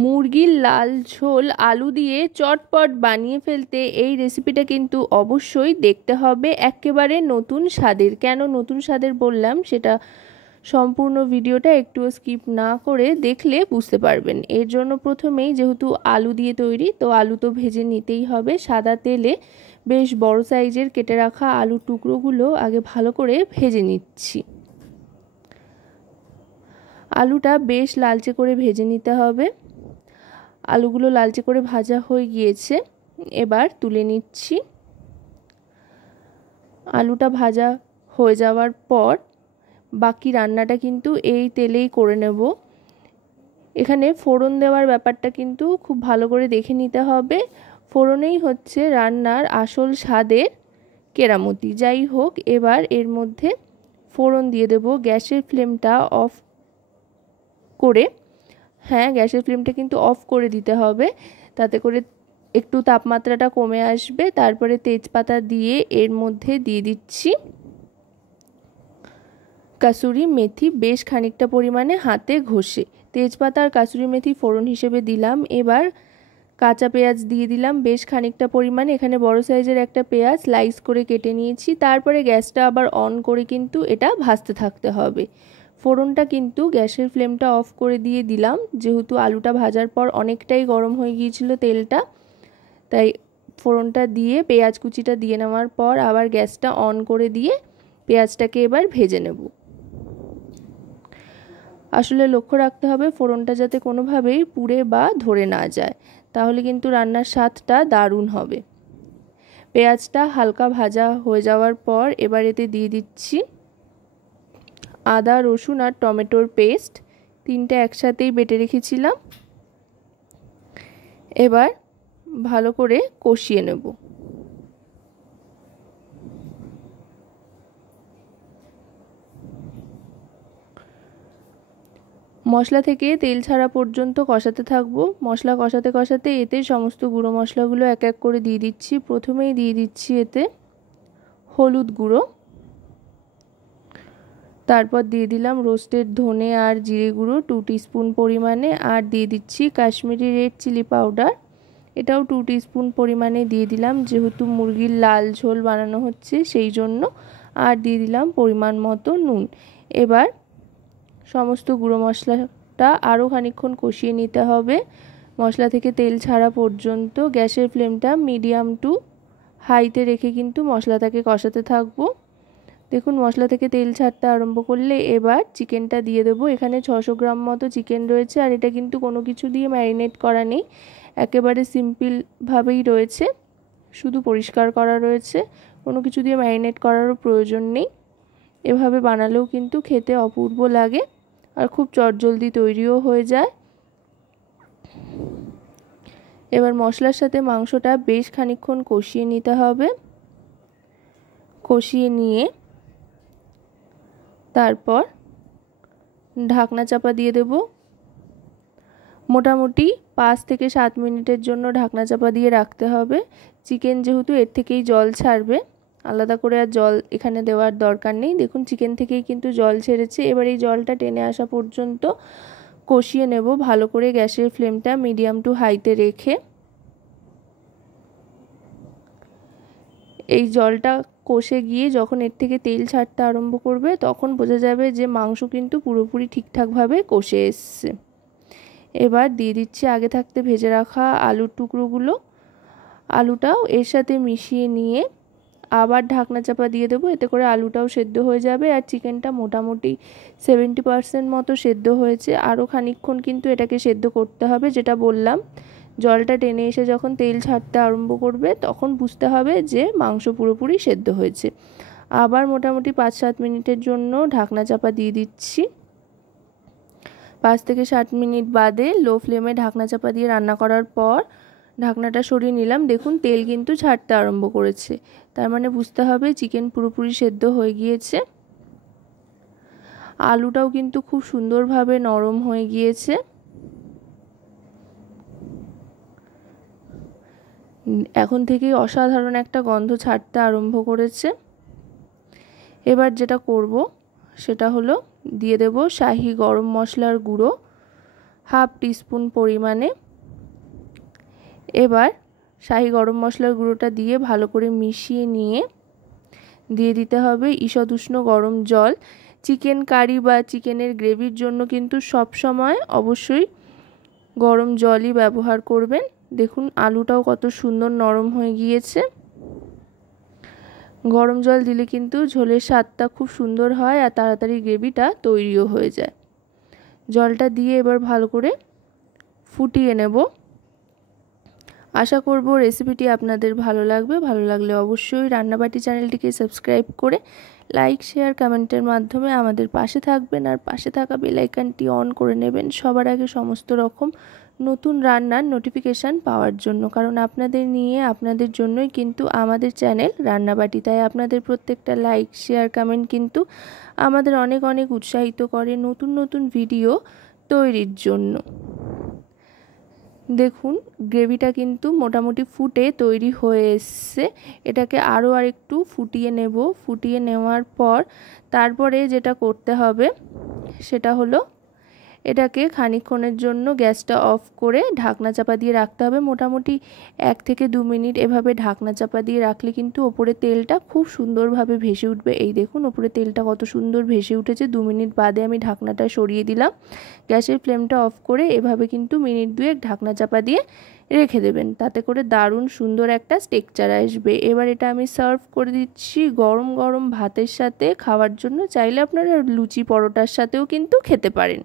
মুরগির লাল ঝোল আলু দিয়ে চটপট বানিয়ে ফেলতে এই রেসিপিটা কিন্তু অবশ্যই দেখতে হবে। একেবারে নতুন স্বাদের। কেন নতুন স্বাদের বললাম সেটা সম্পূর্ণ ভিডিওটা একটু স্কিপ না করে দেখলে বুঝতে পারবেন। এর জন্য প্রথমেই যেহেতু আলু দিয়ে তৈরি, তো আলু তো ভেজে নিতেই হবে। সাদা তেলে বেশ বড় সাইজের কেটে রাখা আলুর টুকরোগুলো আগে ভালো করে ভেজে নিচ্ছি। আলুটা বেশ লালচে করে ভেজে নিতে হবে। আলুগুলো লালচে করে ভাজা হয়ে গিয়েছে, এবার তুলে নিচ্ছি। আলুটা ভাজা হয়ে যাওয়ার পর বাকি রান্নাটা কিন্তু এই তেলেই করে নেব। এখানে ফোড়ন দেওয়ার ব্যাপারটা কিন্তু খুব ভালো করে দেখে নিতে হবে। ফোড়নেই হচ্ছে রান্নার আসল স্বাদের কেরামতি। যাই হোক, এবার এর মধ্যে ফোড়ন দিয়ে দেব। গ্যাসের ফ্লেমটা অফ করে, হ্যাঁ গ্যাসের ফ্লেমটা কিন্তু অফ করে দিতে হবে, তাতে করে একটু তাপমাত্রাটা কমে আসবে। তারপরে তেজপাতা দিয়ে এর মধ্যে দিয়ে দিচ্ছি কাসুরি মেথি বেশ খানিকটা পরিমাণে হাতে ঘষে। তেজপাতা আর কাসুরি মেথি ফোড়ন হিসেবে দিলাম। এবার কাঁচা পেঁয়াজ দিয়ে দিলাম বেশ খানিকটা পরিমাণে। এখানে বড় সাইজের একটা পেঁয়াজ স্লাইস করে কেটে নিয়েছি। তারপরে গ্যাসটা আবার অন করে কিন্তু এটা ভাজতে থাকতে হবে। ফোড়নটা কিন্তু গ্যাসের ফ্লেমটা অফ করে দিয়ে দিলাম, যেহেতু আলুটা ভাজার পর অনেকটাই গরম হয়ে গিয়েছিল তেলটা, তাই ফোড়নটা দিয়ে পেঁয়াজ কুচিটা দিয়ে নেওয়ার পর আবার গ্যাসটা অন করে দিয়ে পেঁয়াজটাকে এবার ভেজে নেব। আসলে লক্ষ্য রাখতে হবে ফোড়নটা যাতে কোনোভাবেই পুড়ে বা ধরে না যায়, তাহলে কিন্তু রান্নার স্বাদটা দারুণ হবে। পেঁয়াজটা হালকা ভাজা হয়ে যাওয়ার পর এবার এতে দিয়ে দিচ্ছি আদা রসুন আর টমেটোর পেস্ট। তিনটে একসাথেই বেটে রেখেছিলাম। এবার ভালো করে কষিয়ে নেব। মশলা থেকে তেল ছাড়া পর্যন্ত কষাতে থাকবো। মশলা কষাতে কষাতে এতে সমস্ত গুঁড়ো মশলাগুলো এক এক করে দিয়ে দিচ্ছি। প্রথমেই দিয়ে দিচ্ছি এতে হলুদ গুঁড়ো, তারপর দিয়ে দিলাম রোস্টেড ধনে আর জিরে গুঁড়ো 2 টিস্পুন পরিমাণে, আর দিয়ে দিচ্ছি কাশ্মীরি রেড চিলি পাউডার, এটাও 2 টিস্পুন পরিমাণে দিয়ে দিলাম, যেহেতু মুরগির লাল ঝোল বানানো হচ্ছে সেই জন্য। আর দিয়ে দিলাম পরিমাণ মতো নুন। এবার সমস্ত গুঁড়ো মশলাটা আরও খানিকক্ষণ কষিয়ে নিতে হবে মশলা থেকে তেল ছাড়া পর্যন্ত। গ্যাসের ফ্লেমটা মিডিয়াম টু হাইতে রেখে কিন্তু মশলাটাকে কষাতে থাকবো। দেখুন মশলা থেকে তেল ছাড়তে আরম্ভ করলে এবার চিকেনটা দিয়ে দেবো। এখানে 600 গ্রাম মতো চিকেন রয়েছে, আর এটা কিন্তু কোনো কিছু দিয়ে ম্যারিনেট করা নেই, একেবারে সিম্পলভাবেই রয়েছে, শুধু পরিষ্কার করা রয়েছে, কোনো কিছু দিয়ে ম্যারিনেট করারও প্রয়োজন নেই। এভাবে বানালেও কিন্তু খেতে অপূর্ব লাগে আর খুব চটজলদি তৈরিও হয়ে যায়। এবার মশলার সাথে মাংসটা বেশ খানিকক্ষণ কষিয়ে নিতে হবে। কষিয়ে নিয়ে তারপর ঢাকনা চাপা দিয়ে দেব। মোটামুটি 5 থেকে 7 মিনিটের জন্য ঢাকনা চাপা দিয়ে রাখতে হবে। চিকেন যেহেতু এর থেকেই জল ছাড়বে, আলাদা করে আর জল এখানে দেওয়ার দরকার নেই। দেখুন চিকেন থেকেই কিন্তু জল ছেড়েছে। এবার এই জলটা টেনে আসা পর্যন্ত কষিয়ে নেব ভালো করে, গ্যাসের ফ্লেমটা মিডিয়াম টু হাইতে রেখে। এই জলটা কষে গিয়ে যখন এর থেকে তেল ছাড়তে আরম্ভ করবে তখন বোঝা যাবে যে মাংস কিন্তু পুরোপুরি ঠিকঠাকভাবে কষে এসছে। এবার দিয়ে দিচ্ছি আগে থাকতে ভেজে রাখা আলুর টুকরোগুলো। আলুটাও এর সাথে মিশিয়ে নিয়ে আবার ঢাকনা চাপা দিয়ে দেবো, এতে করে আলুটাও সেদ্ধ হয়ে যাবে। আর চিকেনটা মোটামুটি 70% মতো সেদ্ধ হয়েছে। আরও খানিকক্ষণ কিন্তু এটাকে সেদ্ধ করতে হবে। যেটা বললাম, জলটা টেনে এসে যখন তেল ছাড়তে আরম্ভ করবে তখন বুঝতে হবে যে মাংস পুরোপুরি সেদ্ধ হয়েছে। আবার মোটামুটি 5-7 মিনিটের জন্য ঢাকনা চাপা দিয়ে দিচ্ছি। 5 থেকে 7 মিনিট বাদে লো ফ্লেমে ঢাকনা চাপা দিয়ে রান্না করার পর ঢাকনাটা সরিয়ে নিলাম। দেখুন তেল কিন্তু ছাড়তে আরম্ভ করেছে, তার মানে বুঝতে হবে চিকেন পুরোপুরি সেদ্ধ হয়ে গিয়েছে। আলুটাও কিন্তু খুব সুন্দরভাবে নরম হয়ে গিয়েছে। এখন থেকেই অসাধারণ একটা গন্ধ ছাড়তে আরম্ভ করেছে। এবার যেটা করব সেটা হলো দিয়ে দেব শাহি গরম মশলার গুঁড়ো হাফ টিস্পুন পরিমাণে। এবার শাহি গরম মশলার গুঁড়োটা দিয়ে ভালো করে মিশিয়ে নিয়ে দিয়ে দিতে হবে ঈষৎ উষ্ণ গরম জল। চিকেন কারি বা চিকেনের গ্রেভির জন্য কিন্তু সব সময় অবশ্যই গরম জলই ব্যবহার করবেন। দেখুন আলুটাও কত সুন্দর নরম হয়ে গিয়েছে। গরম জল দিলে কিন্তু ঝোলের স্বাদটা খুব সুন্দর হয় আর তাড়াতাড়ি গ্রেভিটা তৈরিও হয়ে যায়। জলটা দিয়ে এবার ভালো করে ফুটিয়ে নেব। আশা করব রেসিপিটি আপনাদের ভালো লাগবে। ভালো লাগলে অবশ্যই রান্নাবাটি চ্যানেলটিকে সাবস্ক্রাইব করে লাইক শেয়ার কমেন্টের মাধ্যমে আমাদের পাশে থাকবেন আর পাশে থাকা বেল আইকনটি অন করে নেবেন সবার আগে সমস্ত রকম নতুন রান্নার নোটিফিকেশান পাওয়ার জন্য। কারণ আপনাদের নিয়ে আপনাদের জন্যই কিন্তু আমাদের চ্যানেল রান্নাবাটি। তাই আপনাদের প্রত্যেকটা লাইক শেয়ার কমেন্ট কিন্তু আমাদের অনেক অনেক উৎসাহিত করে নতুন নতুন ভিডিও তৈরির জন্য। দেখুন গ্রেভিটা কিন্তু মোটামুটি ফুটে তৈরি হয়ে এসছে। এটাকে আরও একটু ফুটিয়ে নেব। ফুটিয়ে নেওয়ার পর তারপরে যেটা করতে হবে সেটা হলো এটাকে খানিকক্ষণের জন্য গ্যাসটা অফ করে ঢাকনা চাপা দিয়ে রাখতে হবে। মোটামুটি 1 থেকে 2 মিনিট এভাবে ঢাকনা চাপা দিয়ে রাখলে কিন্তু ওপরে তেলটা খুব সুন্দরভাবে ভেসে উঠবে। এই দেখুন ওপরে তেলটা কত সুন্দর ভেসে উঠেছে। 2 মিনিট বাদে আমি ঢাকনাটা সরিয়ে দিলাম। গ্যাসের ফ্লেমটা অফ করে এভাবে কিন্তু মিনিট 2 ঢাকনা চাপা দিয়ে রেখে দেবেন। তাতে করে দারুণ সুন্দর একটা টেক্সচার আসবে। এবার এটা আমি সার্ভ করে দিচ্ছি গরম গরম ভাতের সাথে খাওয়ার জন্য। চাইলে আপনারা লুচি পরোটার সাথেও কিন্তু খেতে পারেন।